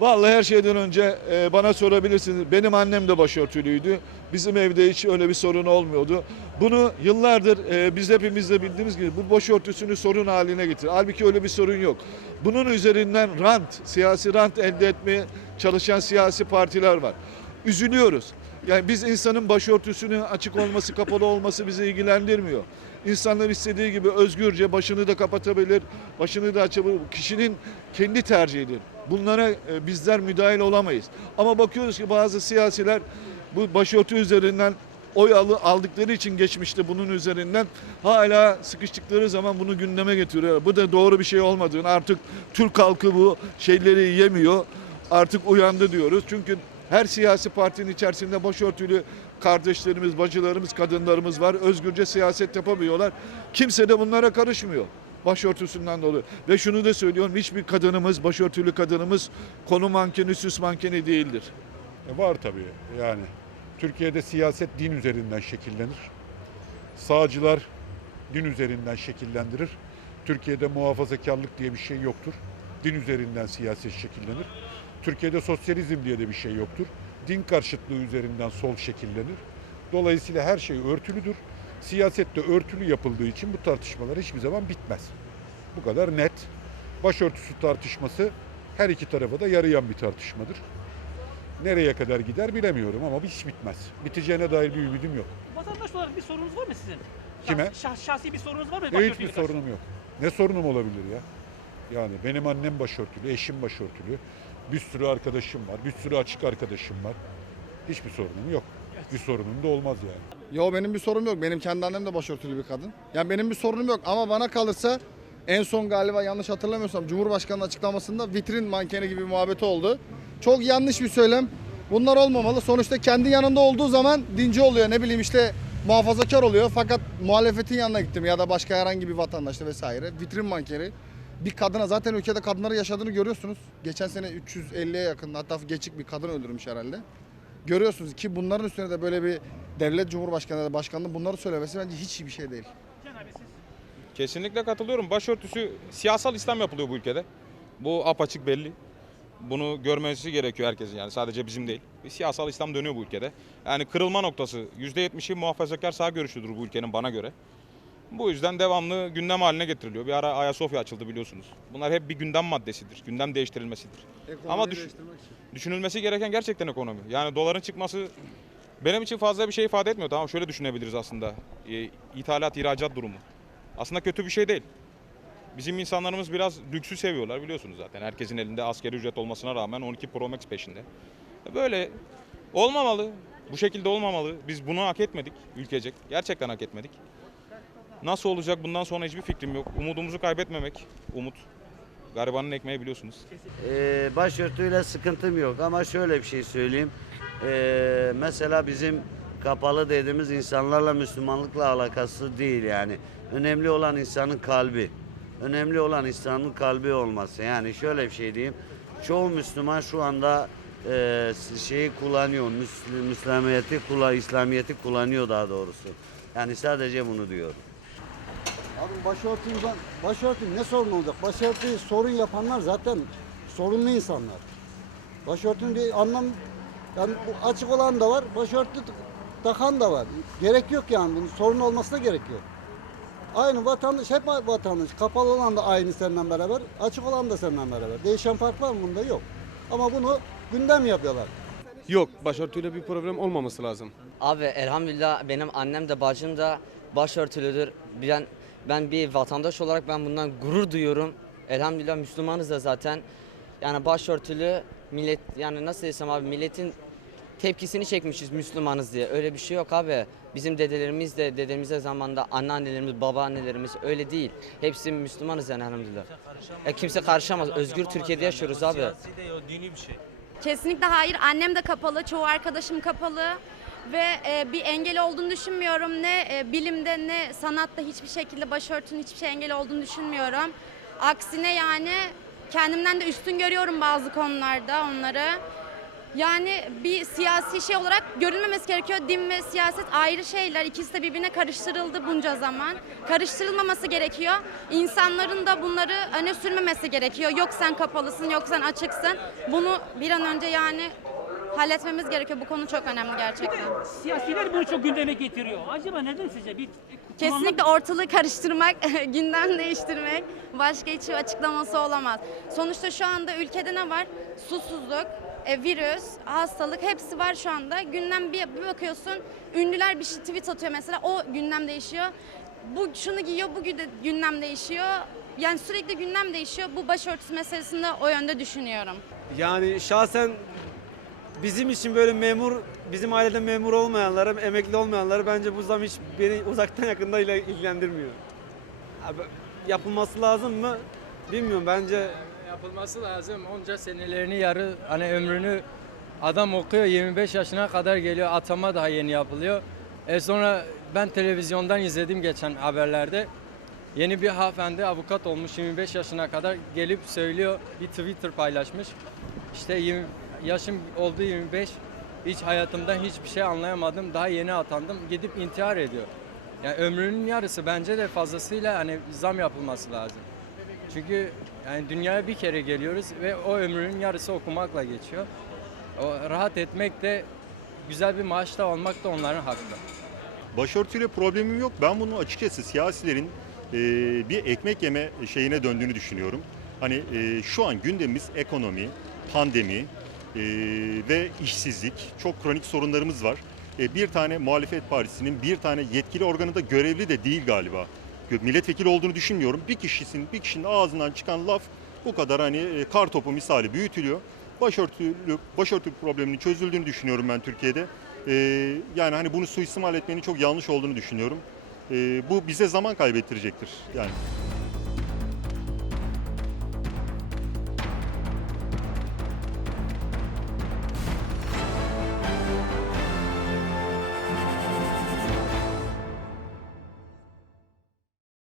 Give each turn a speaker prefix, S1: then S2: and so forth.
S1: Vallahi her şeyden önce e, bana sorabilirsiniz. Benim annem de başörtülüydü. Bizim evde hiç öyle bir sorun olmuyordu. Bunu yıllardır e, biz hepimiz de bildiğimiz gibi bu başörtüsünü sorun haline getir. Halbuki öyle bir sorun yok. Bunun üzerinden rant, siyasi rant elde etmeye çalışan siyasi partiler var. Üzülüyoruz. Yani biz insanın başörtüsünün açık olması, kapalı olması bizi ilgilendirmiyor. İnsanlar istediği gibi özgürce başını da kapatabilir, başını da açabilir. Kişinin kendi tercihidir. Bunlara e, bizler müdahil olamayız. Ama bakıyoruz ki bazı siyasiler bu başörtü üzerinden oy aldıkları için geçmişte bunun üzerinden hala sıkıştıkları zaman bunu gündeme getiriyor. Bu da doğru bir şey olmadığını artık Türk halkı bu şeyleri yemiyor. Artık uyandı diyoruz. Çünkü her siyasi partinin içerisinde başörtülü kardeşlerimiz, bacılarımız, kadınlarımız var. Özgürce siyaset yapamıyorlar. Kimse de bunlara karışmıyor. Başörtüsünden dolayı. Ve şunu da söylüyorum. Hiçbir kadınımız, başörtülü kadınımız konu mankeni, süs mankeni değildir.
S2: E var tabii yani. Türkiye'de siyaset din üzerinden şekillenir. Sağcılar din üzerinden şekillendirir. Türkiye'de muhafazakarlık diye bir şey yoktur. Din üzerinden siyaset şekillenir. Türkiye'de sosyalizm diye de bir şey yoktur. Din karşıtlığı üzerinden sol şekillenir. Dolayısıyla her şey örtülüdür. Siyaset de örtülü yapıldığı için bu tartışmalar hiçbir zaman bitmez. Bu kadar net. Başörtüsü tartışması her iki tarafa da yarayan bir tartışmadır. Nereye kadar gider bilemiyorum ama hiç bitmez. Biteceğine dair bir ümidim yok.
S3: Vatandaş olarak bir sorunuz var mı sizin?
S2: Kime?
S3: Şah- şah- şahsi bir sorunuz var mı?
S2: Hiçbir
S3: karşı?
S2: sorunum yok. Ne sorunum olabilir ya? Yani benim annem başörtülü, eşim başörtülü. Bir sürü arkadaşım var, bir sürü açık arkadaşım var. Hiçbir sorunum yok. Bir sorunum da olmaz yani.
S4: Yo benim bir sorunum yok. Benim kendi annem de başörtülü bir kadın. Yani benim bir sorunum yok ama bana kalırsa en son galiba yanlış hatırlamıyorsam Cumhurbaşkanı'nın açıklamasında vitrin mankeni gibi bir muhabbeti oldu. Çok yanlış bir söylem. Bunlar olmamalı. Sonuçta kendi yanında olduğu zaman dinci oluyor. Ne bileyim işte muhafazakar oluyor. Fakat muhalefetin yanına gittim ya da başka herhangi bir vatandaşta vesaire. Vitrin mankeni. Bir kadına zaten ülkede kadınları yaşadığını görüyorsunuz. Geçen sene 350'ye yakın hatta geçik bir kadın öldürmüş herhalde. Görüyorsunuz ki bunların üstüne de böyle bir devlet cumhurbaşkanı da başkanının bunları söylemesi bence hiç bir şey değil.
S5: Kesinlikle katılıyorum. Başörtüsü siyasal İslam yapılıyor bu ülkede. Bu apaçık belli. Bunu görmesi gerekiyor herkesin yani sadece bizim değil. Bir siyasal İslam dönüyor bu ülkede. Yani kırılma noktası %70'i muhafazakar sağ görüşlüdür bu ülkenin bana göre. Bu yüzden devamlı gündem haline getiriliyor. Bir ara Ayasofya açıldı biliyorsunuz. Bunlar hep bir gündem maddesidir. Gündem değiştirilmesidir. Ama düş- düşünülmesi gereken gerçekten ekonomi. Yani doların çıkması benim için fazla bir şey ifade etmiyor. Tamam şöyle düşünebiliriz aslında. Ee, ithalat, ihracat durumu. Aslında kötü bir şey değil. Bizim insanlarımız biraz lüksü seviyorlar biliyorsunuz zaten. Herkesin elinde askeri ücret olmasına rağmen 12 Pro Max peşinde. Böyle olmamalı. Bu şekilde olmamalı. Biz bunu hak etmedik ülkecek. Gerçekten hak etmedik. Nasıl olacak bundan sonra hiçbir fikrim yok. Umudumuzu kaybetmemek. Umut. Garibanın ekmeği biliyorsunuz.
S6: Ee, başörtüyle sıkıntım yok ama şöyle bir şey söyleyeyim. Ee, mesela bizim kapalı dediğimiz insanlarla Müslümanlıkla alakası değil yani. Önemli olan insanın kalbi. Önemli olan insanın kalbi olması. Yani şöyle bir şey diyeyim. Çoğu Müslüman şu anda e, şeyi kullanıyor. Müsl- Müslamiyeti, İslamiyeti kullanıyor daha doğrusu. Yani sadece bunu diyorum.
S7: Abi başörtüden, başörtü ne sorun olacak? Başörtüyü sorun yapanlar zaten sorunlu insanlar. Başörtünün bir anlam, yani bu açık olan da var, başörtü takan da var. Gerek yok yani, bunun sorun olmasına gerek yok. Aynı vatandaş, hep vatandaş. Kapalı olan da aynı seninle beraber, açık olan da seninle beraber. Değişen fark var mı bunda? Yok. Ama bunu gündem yapıyorlar.
S8: Yok, başörtüyle bir problem olmaması lazım.
S9: Abi elhamdülillah benim annem de bacım da başörtülüdür. Ben ben bir vatandaş olarak ben bundan gurur duyuyorum. Elhamdülillah Müslümanız da zaten. Yani başörtülü millet yani nasıl desem abi milletin tepkisini çekmişiz Müslümanız diye. Öyle bir şey yok abi. Bizim dedelerimiz de dedemize zamanda anneannelerimiz, babaannelerimiz öyle değil. Hepsi Müslümanız yani elhamdülillah. E kimse karışamaz. Özgür Türkiye'de yaşıyoruz abi.
S10: Kesinlikle hayır. Annem de kapalı, çoğu arkadaşım kapalı ve e, bir engel olduğunu düşünmüyorum. Ne e, bilimde ne sanatta hiçbir şekilde başörtünün hiçbir şey engel olduğunu düşünmüyorum. Aksine yani kendimden de üstün görüyorum bazı konularda onları. Yani bir siyasi şey olarak görülmemesi gerekiyor. Din ve siyaset ayrı şeyler. İkisi de birbirine karıştırıldı bunca zaman. Karıştırılmaması gerekiyor. İnsanların da bunları öne sürmemesi gerekiyor. Yok sen kapalısın, yok sen açıksın. Bunu bir an önce yani halletmemiz gerekiyor. Bu konu çok önemli gerçekten.
S3: Siyasiler bunu çok gündeme getiriyor. Acaba neden sizce? Bir
S10: Kesinlikle ortalığı karıştırmak, gündem değiştirmek başka hiçbir açıklaması olamaz. Sonuçta şu anda ülkede ne var? Susuzluk, e, virüs, hastalık hepsi var şu anda. Gündem bir, bir bakıyorsun ünlüler bir şey tweet atıyor mesela o gündem değişiyor. Bu şunu giyiyor, bu gü- gündem değişiyor. Yani sürekli gündem değişiyor. Bu başörtüsü meselesinde o yönde düşünüyorum.
S8: Yani şahsen bizim için böyle memur, bizim ailede memur olmayanları, emekli olmayanları bence bu zam hiç beni uzaktan yakında ile ilgilendirmiyor. Abi, yapılması lazım mı? Bilmiyorum bence
S11: Yapılması lazım. Onca senelerini yarı hani ömrünü adam okuyor 25 yaşına kadar geliyor atama daha yeni yapılıyor. E sonra ben televizyondan izledim geçen haberlerde. Yeni bir hanımefendi avukat olmuş 25 yaşına kadar gelip söylüyor bir Twitter paylaşmış. İşte 20, yaşım oldu 25 hiç hayatımdan hiçbir şey anlayamadım daha yeni atandım gidip intihar ediyor. Yani ömrünün yarısı bence de fazlasıyla hani zam yapılması lazım. Çünkü yani dünyaya bir kere geliyoruz ve o ömrünün yarısı okumakla geçiyor. O rahat etmek de güzel bir maaş da almak da onların hakkı.
S12: Başörtüyle problemim yok. Ben bunu açıkçası siyasilerin e, bir ekmek yeme şeyine döndüğünü düşünüyorum. Hani e, şu an gündemimiz ekonomi, pandemi e, ve işsizlik. Çok kronik sorunlarımız var. E, bir tane muhalefet partisinin bir tane yetkili organında görevli de değil galiba. Milletvekili olduğunu düşünmüyorum. Bir kişinin bir kişinin ağzından çıkan laf bu kadar hani e, kar topu misali büyütülüyor. Başörtülü, başörtü probleminin çözüldüğünü düşünüyorum ben Türkiye'de. Ee, yani hani bunu suistimal etmenin çok yanlış olduğunu düşünüyorum. Ee, bu bize zaman kaybettirecektir yani.